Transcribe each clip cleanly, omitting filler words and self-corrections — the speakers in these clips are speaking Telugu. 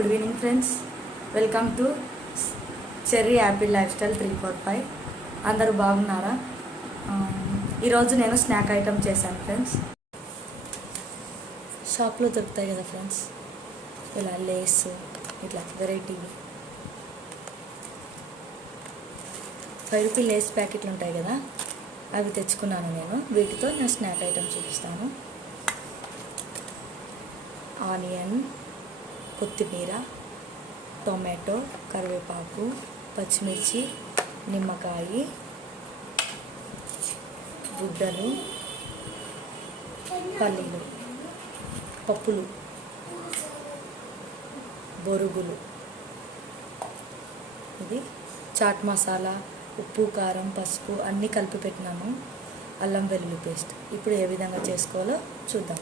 Good evening friends. Welcome to cherry Apple life style 345. అందరూ బాగున్నారా? ఈరోజు నేను స్నాక్ ఐటమ్ చేశాను ఫ్రెండ్స్. షాప్లో దొరుకుతాయి కదా ఫ్రెండ్స్, ఇలా లేస్, ఇట్లా వెరైటీవి 5 రూపీ లేస్ ప్యాకెట్లు ఉంటాయి కదా, అవి తెచ్చుకున్నాను నేను. వీటితో నేను స్నాక్ ఐటమ్ చూపిస్తాను. ఆనియన్, కొత్తిమీర, టొమాటో, కరివేపాకు, పచ్చిమిర్చి, నిమ్మకాయ, గుడ్డలు, పల్లీలు, పప్పులు, బొరుగులు, ఇది చాట్ మసాలా, ఉప్పు, కారం, పసుపు అన్నీ కలిపి పెట్టినాము. అల్లం వెల్లుల్లి పేస్ట్. ఇప్పుడు ఏ విధంగా చేసుకోవాలో చూద్దాం.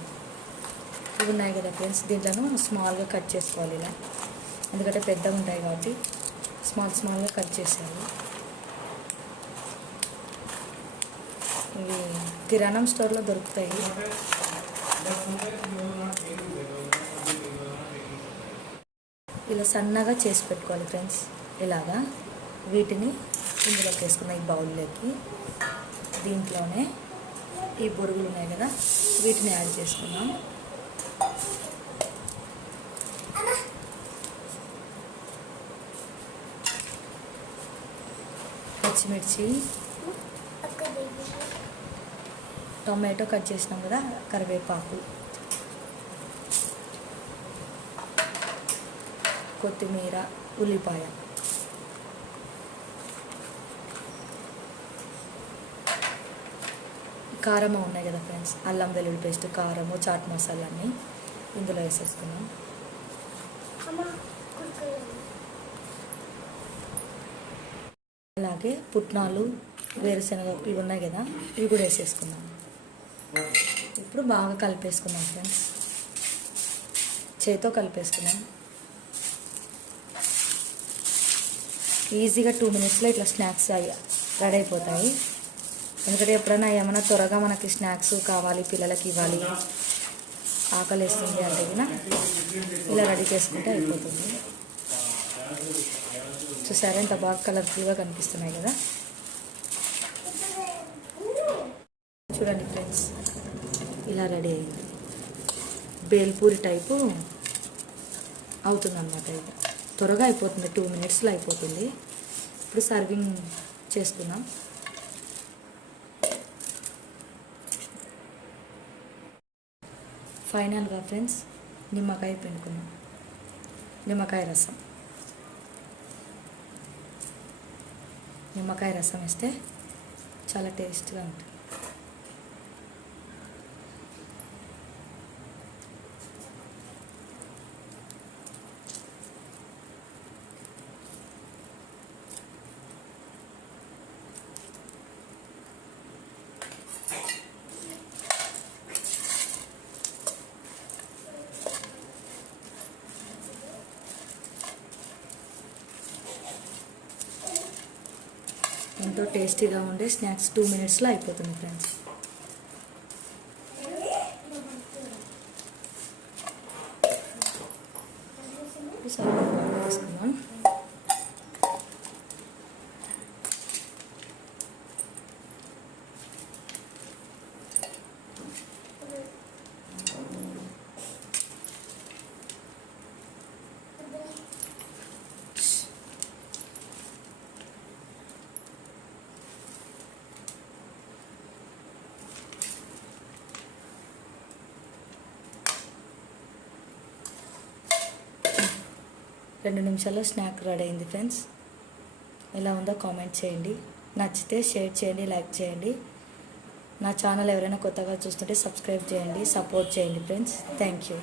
ఇవి ఉన్నాయి కదా ఫ్రెండ్స్, దీంట్లో స్మాల్గా కట్ చేసుకోవాలి ఇలా, ఎందుకంటే పెద్దగా ఉంటాయి కాబట్టి స్మాల్గా కట్ చేసేయాలి. ఇవి కిరాణం స్టోర్లో దొరుకుతాయి. ఇలా సన్నగా చేసి పెట్టుకోవాలి ఫ్రెండ్స్. ఇలాగా వీటిని ఇందులోకి వేసుకున్న ఈ బౌల్లోకి, దీంట్లోనే ఈ బొరుగులు ఉన్నాయి కదా, వీటిని యాడ్ చేసుకున్నాం. పచ్చిమిర్చి, టొమాటో కట్ చేసినాం కదా, కరివేపాకు, కొత్తిమీర, ఉల్లిపాయ, కారం ఉన్నాయి కదా ఫ్రెండ్స్, అల్లం వెల్లుల్లి పేస్ట్, కారము, చాట్ మసాలా అన్నీ ఇందులో వేసేసుకున్నాం. అలాగే పుట్నాలు, వేరుశనగ ఇవి ఉన్నాయి కదా, ఇవి కూడా వేసేసుకున్నాం. ఇప్పుడు బాగా కలిపేసుకున్నాం ఫ్రెండ్స్, చేతితో కలిపేసుకున్నాం. ఈజీగా 2 మినిట్స్లో ఇట్లా స్నాక్స్ రెడీ అయిపోతాయి. ఎందుకంటే ఎప్పుడైనా ఏమైనా త్వరగా మనకి స్నాక్స్ కావాలి, పిల్లలకి ఇవ్వాలి, ఆకలి వేస్తుంది అంటే కూడా ఇలా రెడీ చేసుకుంటే అయిపోతుంది. చూసారా ఎంత బాగా కలర్ఫుల్గా కనిపిస్తున్నాయి కదా. చూడండి ఫ్రెండ్స్, ఇలా రెడీ అయింది. బేల్పూరి టైపు అవుతుంది అన్నమాట. ఇది త్వరగా అయిపోతుంది, 2 మినిట్స్లో అయిపోతుంది. ఇప్పుడు సర్వింగ్ చేసుకున్నాం. ఫైనల్గా ఫ్రెండ్స్, నిమ్మకాయ పిండుకున్నాం, నిమ్మకాయ రసం. నిమ్మకాయ రసం వేస్తే చాలా టేస్ట్గా ఉంటుంది. ఎంతో టేస్టీగా ఉండే స్నాక్స్ 2 మినిట్స్లో అయిపోతుంది ఫ్రెండ్స్. తీసుకున్నాం. రెండు నిమిషాల్లో స్నాక్ రెడీ అయింది ఫ్రెండ్స్. ఎలా ఉందో కామెంట్ చేయండి. నచ్చితే షేర్ చేయండి, లైక్ చేయండి. నా ఛానల్ ఎవరైనా కొత్తగా చూస్తుంటే సబ్స్క్రైబ్ చేయండి, సపోర్ట్ చేయండి ఫ్రెండ్స్. Thank you.